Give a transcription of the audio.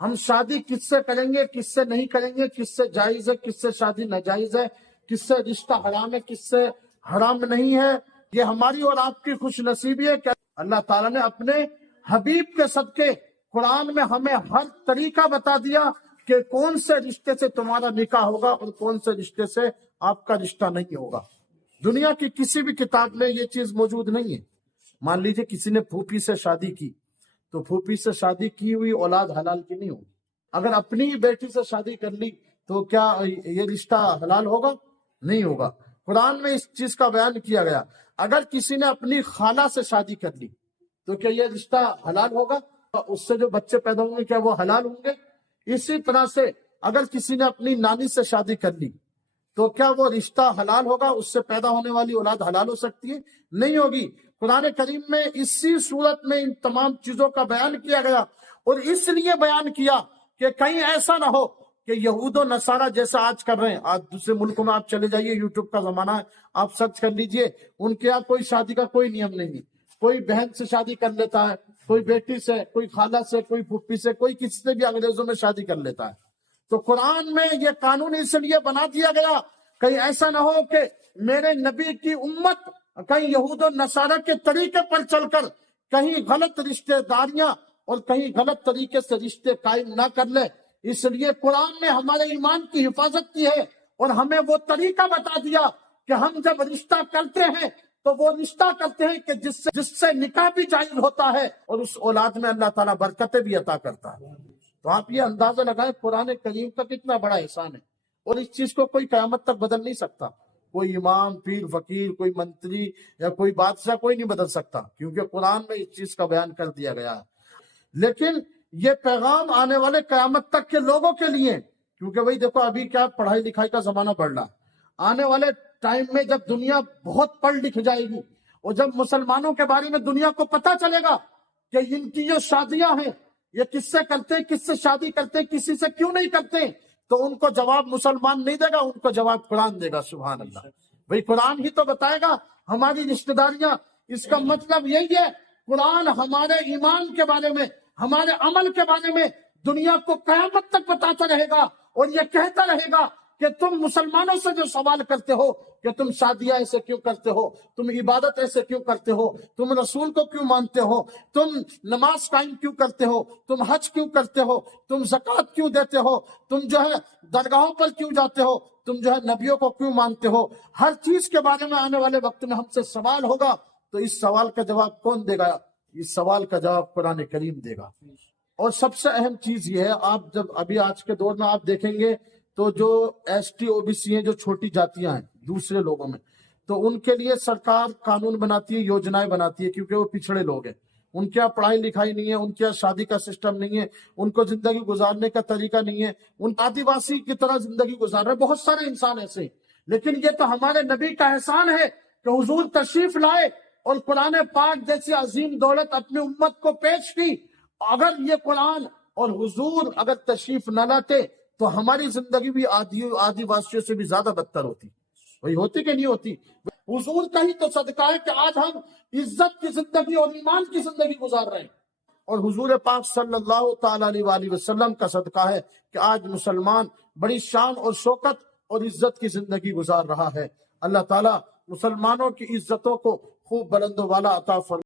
ہم شادی کس سے کریں گے، کس سے نہیں کریں گے، کس سے جائز ہے، کس سے شادی ناجائز ہے، کس سے رشتہ حرام ہے، کس سے حرام نہیں ہے، یہ ہماری اور آپ کی خوش نصیبی ہے کہ اللہ تعالیٰ نے اپنے حبیب کے صدقے قرآن میں ہمیں ہر طریقہ بتا دیا کہ کون سے رشتے سے تمہارا نکاح ہوگا اور کون سے رشتے سے آپ کا رشتہ نہیں ہوگا۔ دنیا کی کسی بھی کتاب میں یہ چیز موجود نہیں ہے۔ مان لیجئے کسی نے پھوپھی سے شادی کی تو پھوپھی سے شادی کی ہوئی اولاد حلال کی نہیں ہوگی۔ اگر اپنی بیٹی سے شادی کر لی تو کیا یہ رشتہ حلال ہوگا؟ نہیں ہوگا۔ قرآن میں اس چیز کا بیان کیا گیا۔ اگر کسی نے اپنی خالہ سے شادی کر لی تو کیا یہ رشتہ حلال ہوگا؟ اس سے جو بچے پیدا ہوں گے کیا وہ حلال ہوں گے؟ اسی طرح سے اگر کسی نے اپنی نانی سے شادی کر لی تو کیا وہ رشتہ حلال ہوگا؟ اس سے پیدا ہونے والی اولاد حلال ہو سکتی ہے؟ نہیں ہوگی۔ قرآن کریم میں اسی صورت میں ان تمام چیزوں کا بیان کیا گیا، اور اس لیے بیان کیا کہ کہیں ایسا نہ ہو کہ یہود و نصارہ جیسا آج کر رہے ہیں۔ آج دوسرے ملکوں میں آپ چلے جائیے، یوٹیوب کا زمانہ ہے، آپ سرچ کر لیجئے، ان کے یہاں کوئی شادی کا کوئی نیم نہیں ہے۔ کوئی بہن سے شادی کر لیتا ہے، کوئی بیٹی سے، کوئی خالہ سے، کوئی پھوپھی سے، کوئی کسی سے بھی انگریزوں میں شادی کر لیتا ہے۔ تو قرآن میں یہ قانون اس لیے بنا دیا گیا کہیں ایسا نہ ہو کہ میرے نبی کی امت کہیں یہود و نصارہ کے طریقے پر چل کر کہیں غلط رشتہ داریاں اور کہیں غلط طریقے سے رشتے قائم نہ کر لے۔ اس لیے قرآن نے ہمارے ایمان کی حفاظت کی ہے اور ہمیں وہ طریقہ بتا دیا کہ ہم جب رشتہ کرتے ہیں تو وہ رشتہ کرتے ہیں کہ جس سے نکاح بھی جائز ہوتا ہے اور اس اولاد میں اللہ تعالیٰ برکتیں بھی عطا کرتا ہے۔ تو آپ یہ اندازہ لگائیں قرآن کریم کا کتنا بڑا احسان ہے، اور اس چیز کو کوئی قیامت تک بدل نہیں سکتا۔ کوئی امام، پیر، فقیر، کوئی منتری یا کوئی بادشاہ کوئی نہیں بدل سکتا، کیونکہ قرآن میں اس چیز کا بیان کر دیا گیا ہے۔ لیکن یہ پیغام آنے والے قیامت تک کے لوگوں کے لیے، کیونکہ وہی دیکھو ابھی کیا پڑھائی لکھائی کا زمانہ بڑھ رہا، آنے والے ٹائم میں جب دنیا بہت پڑھ لکھ جائے گی اور جب مسلمانوں کے بارے میں دنیا کو پتہ چلے گا کہ ان کی جو شادیاں ہیں یہ کس سے کرتے ہیں، کس سے شادی کرتے ہیں، کسی سے کیوں نہیں کرتے، تو ان کو جواب مسلمان نہیں دے گا، ان کو جواب قرآن دے گا۔ سبحان اللہ۔ بھئی قرآن ہی تو بتائے گا ہماری رشتہ داریاں۔ اس کا مطلب یہی ہے قرآن ہمارے ایمان کے بارے میں، ہمارے عمل کے بارے میں دنیا کو قیامت تک بتاتا رہے گا، اور یہ کہتا رہے گا کہ تم مسلمانوں سے جو سوال کرتے ہو کہ تم شادیاں ایسے کیوں کرتے ہو، تم عبادت ایسے کیوں کرتے ہو، تم رسول کو کیوں مانتے ہو، تم نماز قائم کیوں کرتے ہو، تم حج کیوں کرتے ہو، تم زکوٰۃ کیوں دیتے ہو، تم جو ہے درگاہوں پر کیوں جاتے ہو، تم جو ہے نبیوں کو کیوں مانتے ہو، ہر چیز کے بارے میں آنے والے وقت میں ہم سے سوال ہوگا۔ تو اس سوال کا جواب کون دے گا؟ اس سوال کا جواب قرآن کریم دے گا۔ اور سب سے اہم چیز یہ ہے، آپ جب ابھی آج کے دور میں آپ دیکھیں گے تو جو S T O B C ہیں، جو چھوٹی جاتیاں ہیں دوسرے لوگوں میں، تو ان کے لیے سرکار قانون بناتی ہے، یوجنائیں بناتی ہے، کیونکہ وہ پچھڑے لوگ ہیں، ان کے یہاں پڑھائی لکھائی نہیں ہے، ان کے یہاں شادی کا سسٹم نہیں ہے، ان کو زندگی گزارنے کا طریقہ نہیں ہے، ان آدی واسی کی طرح زندگی گزار رہے ہیں۔ بہت سارے انسان ایسے ہیں، لیکن یہ تو ہمارے نبی کا احسان ہے کہ حضور تشریف لائے اور قرآن پاک جیسی عظیم دولت اپنی امت کو پیش کی۔ اگر یہ قرآن اور حضور اگر تشریف نہ لاتے تو ہماری زندگی بھی آدی واسیوں سے بھی زیادہ بدتر ہوتی۔ وہی ہوتی کہ نہیں ہوتی؟ حضور کا ہی تو صدقہ ہے کہ آج ہم عزت کی زندگی اور ایمان کی زندگی گزار رہے ہیں، اور حضور پاک صلی اللہ تعالیٰ علیہ وآلہ وسلم کا صدقہ ہے کہ آج مسلمان بڑی شان اور شوکت اور عزت کی زندگی گزار رہا ہے۔ اللہ تعالیٰ مسلمانوں کی عزتوں کو خوب بلند و بالا عطا فرمائے۔